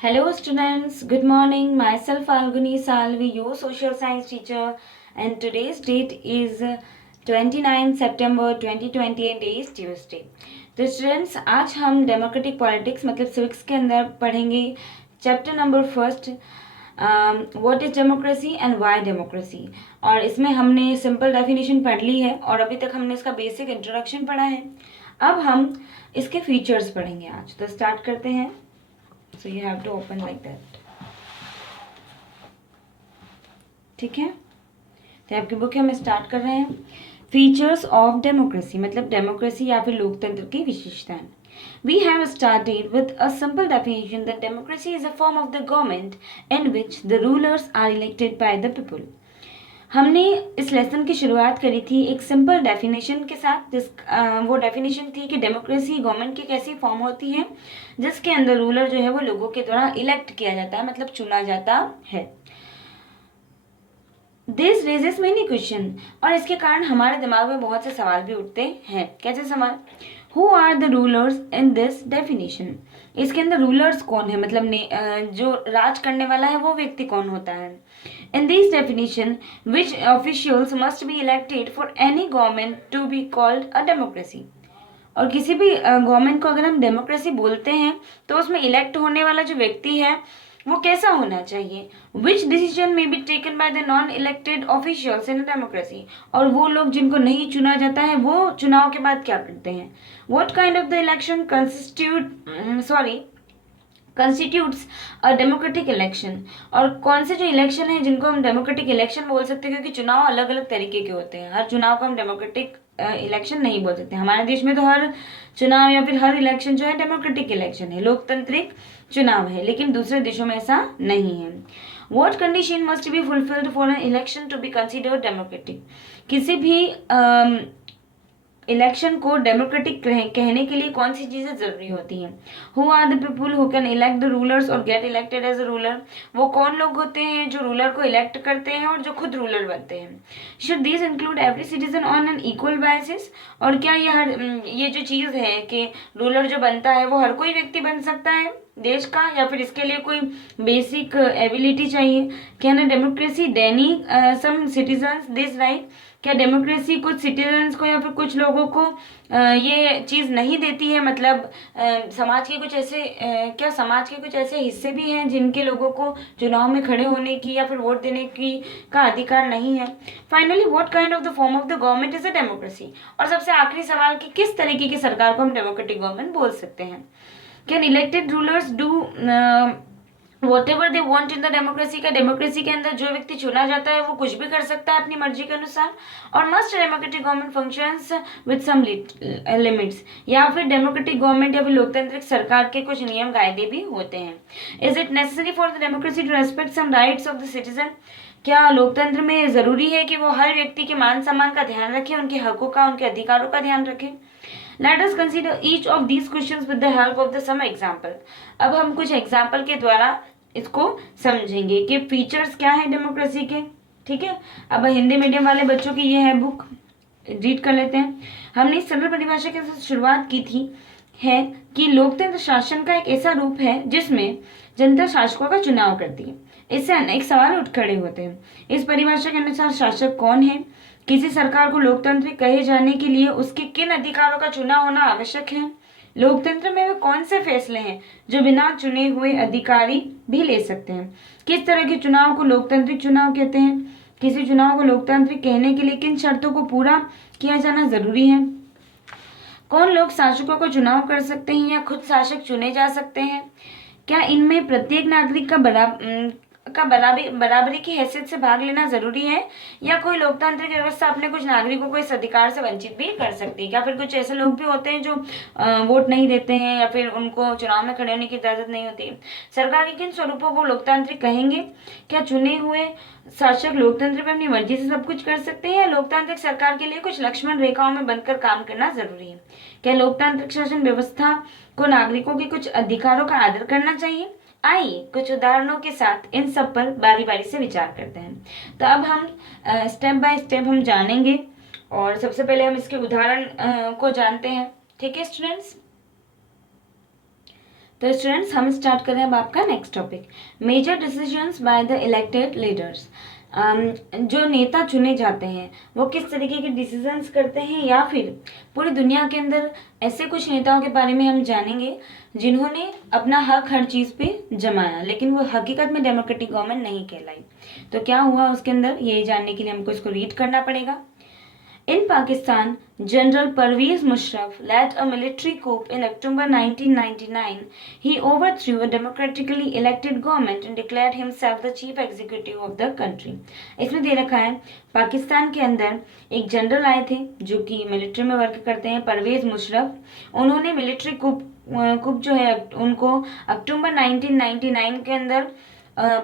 Hello students, good morning. Myself Falguni Salvi, your social science teacher, and today's date is 29 September 2020 and day is Tuesday. तो students आज हम democratic politics मतलब civics के अंदर पढ़ेंगे chapter number first what is democracy and why democracy. और इसमें हमने सिंपल डेफिनेशन पढ़ ली है और अभी तक हमने इसका बेसिक इंट्रोडक्शन पढ़ा है। अब हम इसके फीचर्स पढ़ेंगे आज। तो स्टार्ट करते हैं। So you have to open like that. ठीक है, तो आपकी बुक है, हम स्टार्ट कर रहे हैं। फीचर्स ऑफ डेमोक्रेसी मतलब डेमोक्रेसी या फिर लोकतंत्र की विशेषताएं। We have started with a simple definition that democracy is a form of the government in which the rulers are elected by the people. हमने इस लेसन की शुरुआत करी थी एक सिंपल डेफिनेशन के साथ, वो डेफिनेशन थी कि डेमोक्रेसी गवर्नमेंट की कैसी फॉर्म होती है जिसके अंदर रूलर जो है वो लोगों के द्वारा इलेक्ट किया जाता है मतलब चुना जाता है। दिस रेजेस मेनी क्वेश्चन, और इसके कारण हमारे दिमाग में बहुत से सवाल भी उठते हैं। कैसे सवाल? Who are the rulers in this definition. इसके अंदर रूलर्स कौन है मतलब जो राज करने वाला है वो व्यक्ति कौन होता है। In this definition which officials must be elected for any government to be called a democracy. और किसी भी गवर्नमेंट को अगर हम डेमोक्रेसी बोलते हैं तो उसमें इलेक्ट होने वाला जो व्यक्ति है वो कैसा होना चाहिए। विच डिसीजन में be taken by the non elected officials in democracy, और वो लोग जिनको नहीं चुना जाता है वो चुनाव के बाद क्या करते हैं। What kind of the election constitutes a democratic election, और कौन से जो इलेक्शन है जिनको हम डेमोक्रेटिक इलेक्शन बोल सकते हैं, क्योंकि चुनाव अलग अलग तरीके के होते हैं। हर चुनाव को हम डेमोक्रेटिक इलेक्शन नहीं बोल सकते। हमारे देश में तो हर चुनाव या फिर हर इलेक्शन जो है डेमोक्रेटिक इलेक्शन है, लोकतांत्रिक चुनाव है, लेकिन दूसरे देशों में ऐसा नहीं है। What condition must be fulfilled for an election to be considered democratic. किसी भी इलेक्शन को डेमोक्रेटिक कहने के लिए कौन सी चीजें जरूरी होती हैं। Who are the people who can elect the rulers और get elected as a ruler. वो कौन लोग होते हैं जो रूलर को इलेक्ट करते हैं और जो खुद रूलर बनते हैं। Should this include every citizen on an equal basis, और क्या ये जो चीज है कि रूलर जो बनता है वो हर कोई व्यक्ति बन सकता है देश का, या फिर इसके लिए कोई बेसिक एबिलिटी चाहिए। Can a democracy deny some citizens this right. क्या डेमोक्रेसी कुछ सिटीजन्स को या फिर कुछ लोगों को ये चीज़ नहीं देती है, मतलब समाज के कुछ ऐसे क्या समाज के कुछ ऐसे हिस्से भी हैं जिनके लोगों को चुनाव में खड़े होने की या फिर वोट देने की का अधिकार नहीं है। Finally what kind of the form of the government is a democracy, और सबसे आखिरी सवाल कि किस तरीके की सरकार को हम डेमोक्रेटिक गवर्नमेंट बोल सकते हैं। Can elected rulers do what ever they want in the democracy. का डेमोक्रेसी के अंदर जो व्यक्ति चुना जाता है वो कुछ भी कर सकता है अपनी मर्जी के अनुसार। और must democratic government functions with some limits, या फिर डेमोक्रेटिक गवर्नमेंट या फिर लोकतांत्रिक सरकार के कुछ नियम कायदे भी होते हैं। Is it necessary for the democracy to respect some rights of the citizen. क्या लोकतंत्र में जरूरी है कि वो हर व्यक्ति के मान सम्मान का ध्यान रखे, उनके हकों का उनके अधिकारों का ध्यान रखे। Let us consider each of these questions with the help of the some example. अब हम कुछ एग्जाम्पल के द्वारा इसको समझेंगे कि फीचर्स क्या है डेमोक्रेसी के। ठीक है, अब हिंदी मीडियम वाले बच्चों की ये है बुक, रीड कर लेते हैं। हमने इस सरल परिभाषा के साथ शुरुआत की थी है कि लोकतंत्र शासन का एक ऐसा रूप है जिसमें जनता शासकों का चुनाव करती है। इससे अनेक सवाल उठ खड़े होते हैं। इस परिभाषा के अनुसार शासक कौन है, किसी सरकार को लोकतांत्रिक कहे जाने के लिए उसके किन अधिकारों का चुनाव होना आवश्यक है, लोकतंत्र में वे कौन से फैसले हैं जो बिना चुने हुए अधिकारी भी ले सकते हैं, किस तरह के चुनाव को लोकतांत्रिक चुनाव कहते हैं, किसी चुनाव को लोकतांत्रिक कहने के लिए किन शर्तों को पूरा किया जाना जरूरी है, कौन लोग शासकों को चुनाव कर सकते हैं या खुद शासक चुने जा सकते हैं, क्या इनमें प्रत्येक नागरिक का बराबरी की हैसियत से भाग लेना जरूरी है, या कोई लोकतांत्रिक व्यवस्था अपने कुछ नागरिकों को इस अधिकार से वंचित भी कर सकती है। क्या फिर कुछ ऐसे लोग भी होते हैं जो वोट नहीं देते हैं या फिर उनको चुनाव में खड़े होने की इजाजत नहीं होती। सरकार के किन स्वरूपों को लोकतांत्रिक कहेंगे, क्या चुने हुए शासक लोकतंत्र पर अपनी मर्जी से सब कुछ कर सकते हैं या लोकतांत्रिक सरकार के लिए कुछ लक्ष्मण रेखाओं में बंधकर काम करना जरूरी है, क्या लोकतांत्रिक शासन व्यवस्था को नागरिकों के कुछ अधिकारों का आदर करना चाहिए। आइए कुछ उदाहरणों के साथ इन सब पर बारी बारी से विचार करते हैं। तो अब हम स्टेप बाय स्टेप हम जानेंगे, और सबसे पहले हम इसके उदाहरण को जानते हैं। ठीक है स्टूडेंट्स, तो स्टूडेंट्स हम स्टार्ट करें अब आपका next topic, major decisions by the elected leaders. जो नेता चुने जाते हैं वो किस तरीके के डिसीजंस करते हैं, या फिर पूरी दुनिया के अंदर ऐसे कुछ नेताओं के बारे में हम जानेंगे जिन्होंने अपना हक हर चीज़ पे जमाया, लेकिन वो हकीकत में डेमोक्रेटिक गवर्नमेंट नहीं कहलाई। तो क्या हुआ उसके अंदर, ये जानने के लिए हमको इसको रीड करना पड़ेगा। In Pakistan, General Pervez Musharraf led a military coup in October 1999. He overthrew a democratically elected government and declared himself the chief executive of the country. इसमें दे रखा है पाकिस्तान के अंदर एक जनरल आए थे जो कि मिलिट्री में वर्क करते हैं, परवेज मुशर्रफ। उन्होंने मिलिट्री कुप जो है उनको अक्टूबर 1999 के अंदर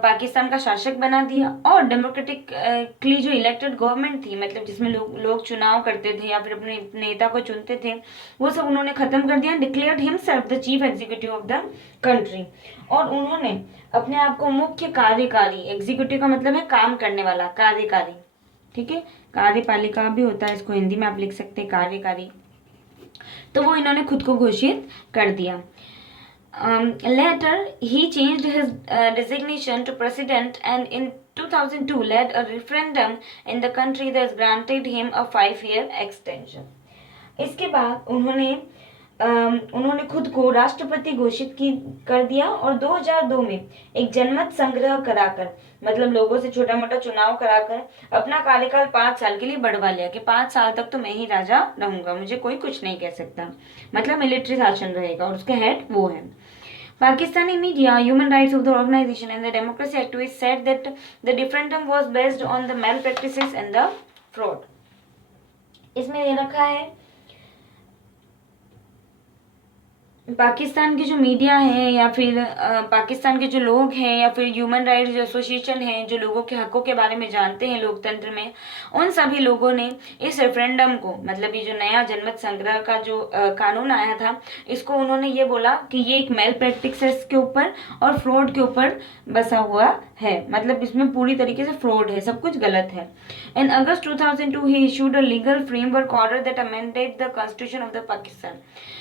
पाकिस्तान का शासक बना दिया, और डेमोक्रेटिकली जो इलेक्टेड गवर्नमेंट थी, मतलब जिसमें लोग चुनाव करते थे या फिर अपने नेता को चुनते थे, वो सब उन्होंने खत्म कर दिया। Declared himself the chief executive of the country, और उन्होंने अपने आप को मुख्य कार्यकारी, एग्जीक्यूटिव का मतलब है काम करने वाला, कार्यकारी, ठीक है, कार्यपालिका भी होता है, इसको हिंदी में आप लिख सकते हैं कार्यकारी। तो वो इन्होंने खुद को घोषित कर दिया। Later, he changed his designation to president, and in 2002 led a referendum in the country that granted him a 5-year extension. इसके बाद उन्होंने खुद को राष्ट्रपति घोषित कर दिया, और 2002 में एक जनमत संग्रह कराकर, मतलब लोगों से छोटा मोटा चुनाव कराकर अपना कार्यकाल 5 साल के लिए बढ़वा लिया कि 5 साल तक तो मैं ही राजा रहूंगा, मुझे कोई कुछ नहीं कह सकता, मतलब मिलिट्री शासन रहेगा, और उसके हेड वो है। Pakistani media, human rights of the organization and the democracy activists said that the referendum was based on the malpractices and the fraud. इसमें ये रखा है पाकिस्तान की जो मीडिया है, या फिर पाकिस्तान के जो लोग हैं, या फिर ह्यूमन राइट्स एसोसिएशन है जो लोगों के हकों के बारे में जानते हैं लोकतंत्र में, उन सभी लोगों ने इस रेफरेंडम को, मतलब ये जो नया जनमत संग्रह का जो कानून आया था, इसको उन्होंने ये बोला कि ये एक मेल प्रैक्टिसेस के ऊपर और फ्रॉड के ऊपर बसा हुआ है, मतलब इसमें पूरी तरीके से फ्रॉड है, सब कुछ गलत है। In August 2002 he issued a legal framework order that amended the constitution of the Pakistan.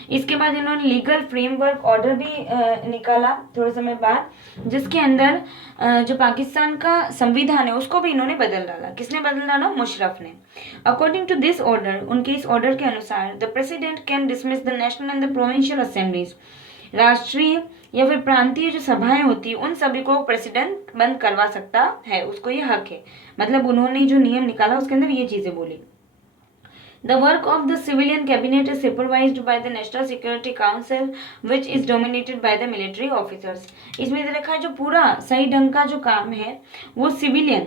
इसके बाद इन्होंने लीगल फ्रेमवर्क ऑर्डर भी निकाला थोड़े समय बाद, जिसके अंदर जो पाकिस्तान का संविधान है उसको भी इन्होंने बदल डाला। किसने बदल डाला? मुशर्रफ ने। अकॉर्डिंग टू दिस ऑर्डर, उनके इस ऑर्डर के अनुसार, the president can dismiss the national and the provincial assemblies, राष्ट्रीय या फिर प्रांतीय जो सभाएं होती है उन सभी को प्रेसिडेंट बंद करवा सकता है, उसको ये हक है। मतलब उन्होंने जो नियम निकाला उसके अंदर ये चीजें बोली। The work of the civilian cabinet is supervised by the National Security Council, which is dominated by the military officers. इसमें दे रखा है जो पूरा सही ढंग का जो काम है वो सिविलियन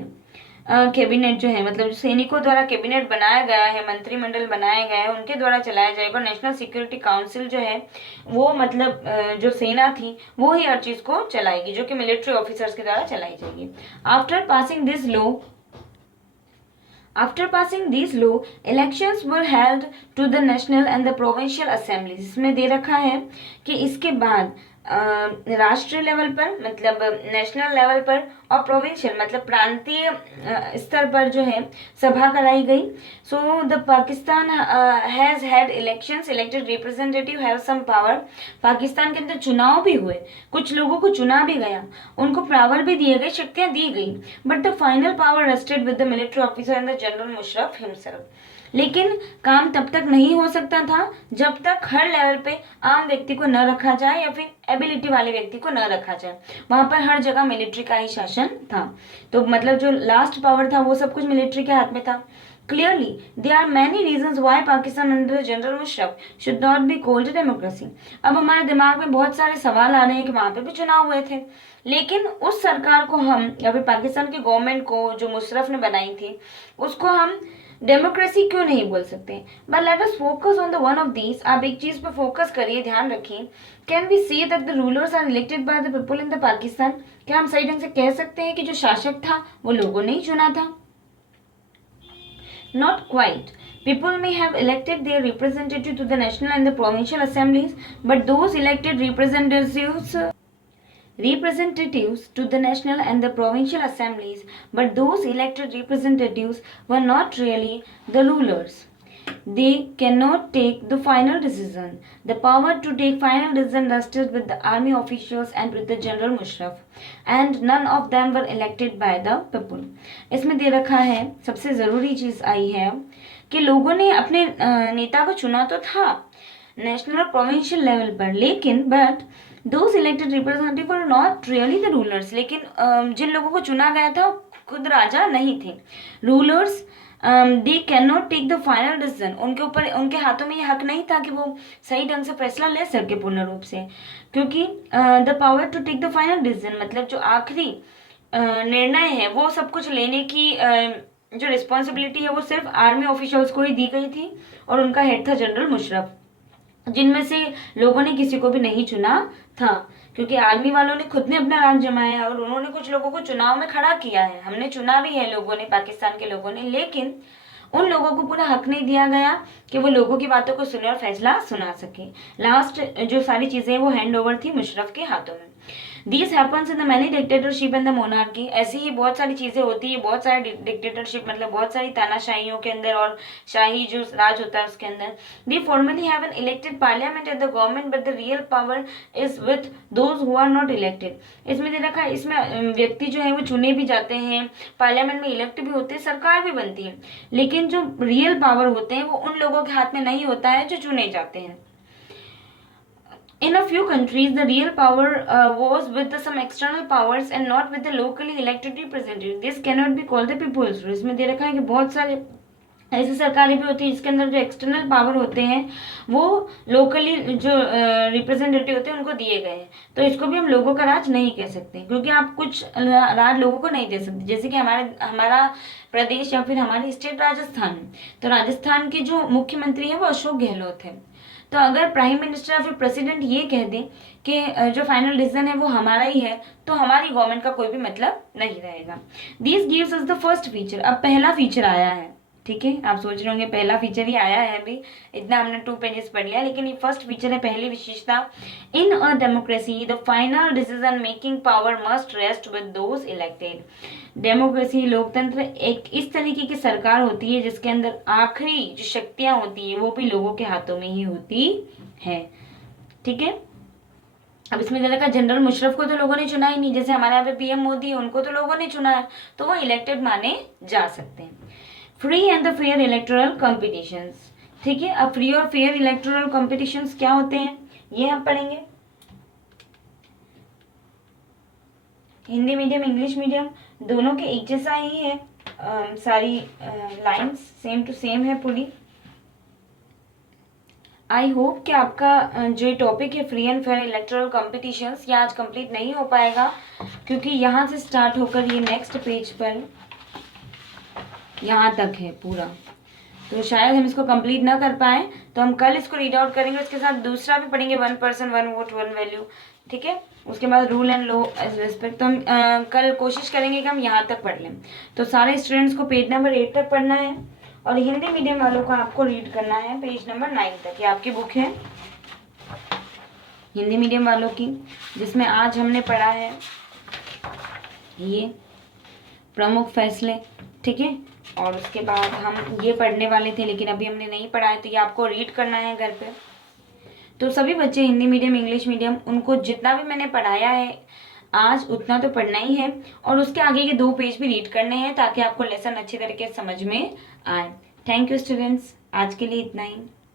कैबिनेट जो है, मतलब सैनिकों द्वारा कैबिनेट बनाया गया है, मंत्रिमंडल बनाया गया है, उनके द्वारा चलाया जाएगा। नेशनल सिक्योरिटी काउंसिल जो है वो मतलब जो सेना थी वो ही हर चीज को चलाएगी, जो कि मिलिट्री ऑफिसर्स के द्वारा चलाई जाएगी। After passing this law, elections were held to the national and the provincial assemblies. इसमें दे रखा है कि इसके बाद राष्ट्रीय लेवल पर, मतलब नेशनल लेवल पर, और प्रोविंशियल मतलब प्रांतीय स्तर पर जो है सभा कराई गई। So the Pakistan has had elections, elected representative have some power. Pakistan के अंदर चुनाव भी हुए, कुछ लोगों को चुना भी गया, उनको पावर भी दिए गए, शक्तियां दी गई, but the final power rested with the military officer and the general Musharraf himself. लेकिन काम तब तक नहीं हो सकता था जब तक हर लेवल पे आम व्यक्ति को न रखा जाए या फिर एबिलिटी वाले व्यक्ति को न रखा जाए। वहां पर हर जगह मिलिट्री का ही शासन था, तो मतलब जो लास्ट पावर था वो सब कुछ मिलिट्री के हाथ में था। Clearly, there are many reasons why Pakistan under General Musharraf should not be called a democracy. अब हमारे दिमाग में बहुत सारे सवाल आ रहे हैं कि वहां पे भी चुनाव हुए थे, लेकिन उस सरकार को हम, या फिर पाकिस्तान की गवर्नमेंट को जो मुशर्रफ ने बनाई थी, उसको हम डेमोक्रेसी क्यों नहीं बोल सकते। But let us focus on the one of these. आप एक चीज पर फोकस करिए, ध्यान रखिए। Can we see that the rulers are elected by the people in the Pakistan? क्या हम सही ढंग से कह सकते हैं कि जो शासक था वो लोगों ने ही चुना था? Not quite. People may have elected their representative to the national and the provincial assemblies, but those elected representatives to the national and the provincial assemblies, but those elected representatives were not really the rulers. They cannot take the final decision. The power to take final decision rested with the army officials and with the General Musharraf, and none of them were elected by the people. इसमें दे रखा है, सबसे ज़रूरी चीज़ आई है कि लोगों ने अपने नेता को चुना तो था नेशनल और प्रोविंशियल लेवल पर, लेकिन but those elected representative were not really the rulers, लेकिन जिन लोगों को चुना गया था खुद राजा नहीं थे। Rulers they can not take the final decision, उनके ऊपर उनके हाथों में ये हक नहीं था कि वो सही ढंग से फैसला ले सके पूर्ण रूप से, क्योंकि the power to take the final decision मतलब जो आखिरी निर्णय है वो सब कुछ लेने की जो रिस्पॉन्सिबिलिटी है वो सिर्फ आर्मी ऑफिशियल्स को ही दी गई थी, और उनका हेड था जनरल मुशर्रफ, जिनमें से लोगों ने किसी को भी नहीं चुना था, क्योंकि आर्मी वालों ने खुद ने अपना राज जमाया और उन्होंने कुछ लोगों को चुनाव में खड़ा किया है, हमने चुना भी है लोगों ने, पाकिस्तान के लोगों ने, लेकिन उन लोगों को पूरा हक नहीं दिया गया कि वो लोगों की बातों को सुने और फैसला सुना सके। लास्ट जो सारी चीजें वो हैंड ओवर थी मुशर्रफ के हाथों में। This happens in the many dictatorship and the monarchy, ऐसी ही बहुत सारी चीजें होती है, बहुत सारी डिक्टेटरशिप मतलब बहुत सारी तानाशाहियों के अंदर और शाही जो राज होता है उसके अंदर। They formally have an elected parliament and the government but the real power is with those who are not elected. इसमें दे रखा है, इसमें व्यक्ति जो है वो चुने भी जाते हैं, पार्लियामेंट में इलेक्ट भी होते हैं, सरकार भी बनती है, लेकिन जो रियल पावर होते हैं वो उन लोगों के हाथ में नहीं होता है जो चुने जाते हैं। In a few countries, the real power was with some external powers and not with the locally elected representatives. This cannot be called the people's rule. इसमें दे रखा है कि बहुत सारे ऐसी सरकारें भी होती है जिसके अंदर जो एक्सटर्नल पावर होते हैं वो लोकली जो रिप्रेजेंटेटिव होते हैं उनको दिए गए हैं, तो इसको भी हम लोगों का राज नहीं कह सकते, क्योंकि आप कुछ राज लोगों को नहीं दे सकते। जैसे कि हमारा प्रदेश या फिर हमारी स्टेट राजस्थान, तो राजस्थान के जो मुख्यमंत्री है वो अशोक गहलोत है, तो अगर प्राइम मिनिस्टर या फिर प्रेसिडेंट ये कह दे कि जो फाइनल डिसीजन है वो हमारा ही है, तो हमारी गवर्नमेंट का कोई भी मतलब नहीं रहेगा। This gives us the first feature. अब पहला फीचर आया है, ठीक है, आप सोच रहे होंगे पहला फीचर ही आया है, अभी इतना हमने 2 पेजेस पढ़ लिया, लेकिन ये फर्स्ट फीचर है, पहली विशेषता। In a democracy the final decision making power must rest with those elected. Democracy लोकतंत्र एक इस तरीके की सरकार होती है जिसके अंदर आखिरी जो शक्तियां होती है वो भी लोगों के हाथों में ही होती है, ठीक है। अब इसमें दे रखा जनरल मुशर्रफ को तो लोगों ने चुना ही नहीं, जैसे हमारे यहाँ पे पीएम मोदी है उनको तो लोगों ने चुना है, तो वो इलेक्टेड माने जा सकते हैं। Free and the fair electoral competitions, ठीक है। अब फ्री और फेयर इलेक्टोरल कॉम्पिटिशन्स क्या होते हैं ये हम पढ़ेंगे। हिंदी मीडियम इंग्लिश मीडियम दोनों के एक जैसा ही है, सारी लाइंस सेम टू सेम है पूरी। आई होप कि आपका जो टॉपिक है free and fair electoral competitions ये आज कंप्लीट नहीं हो पाएगा, क्योंकि यहाँ से स्टार्ट होकर ये नेक्स्ट पेज पर यहाँ तक है पूरा, तो शायद हम इसको कंप्लीट ना कर पाए, तो हम कल इसको रीड आउट करेंगे, उसके साथ दूसरा भी पढ़ेंगे 1 पर्सन 1 वोट 1 वैल्यू, ठीक है। उसके बाद rule and law as respect, तो हम कल कोशिश करेंगे कि हम यहाँ तक पढ़ लें। तो सारे स्टूडेंट्स को पेज नंबर 8 तक पढ़ना है, और हिंदी मीडियम वालों को आपको रीड करना है पेज नंबर 9 तक। ये आपकी बुक है हिंदी मीडियम वालों की, जिसमें आज हमने पढ़ा है ये प्रमुख फैसले, ठीक है। और उसके बाद हम ये पढ़ने वाले थे लेकिन अभी हमने नहीं पढ़ा है, तो ये आपको रीड करना है घर पे। तो सभी बच्चे हिंदी मीडियम इंग्लिश मीडियम उनको जितना भी मैंने पढ़ाया है आज उतना तो पढ़ना ही है, और उसके आगे के 2 पेज भी रीड करने हैं ताकि आपको लेसन अच्छी तरीके से समझ में आए। थैंक यू स्टूडेंट्स, आज के लिए इतना ही।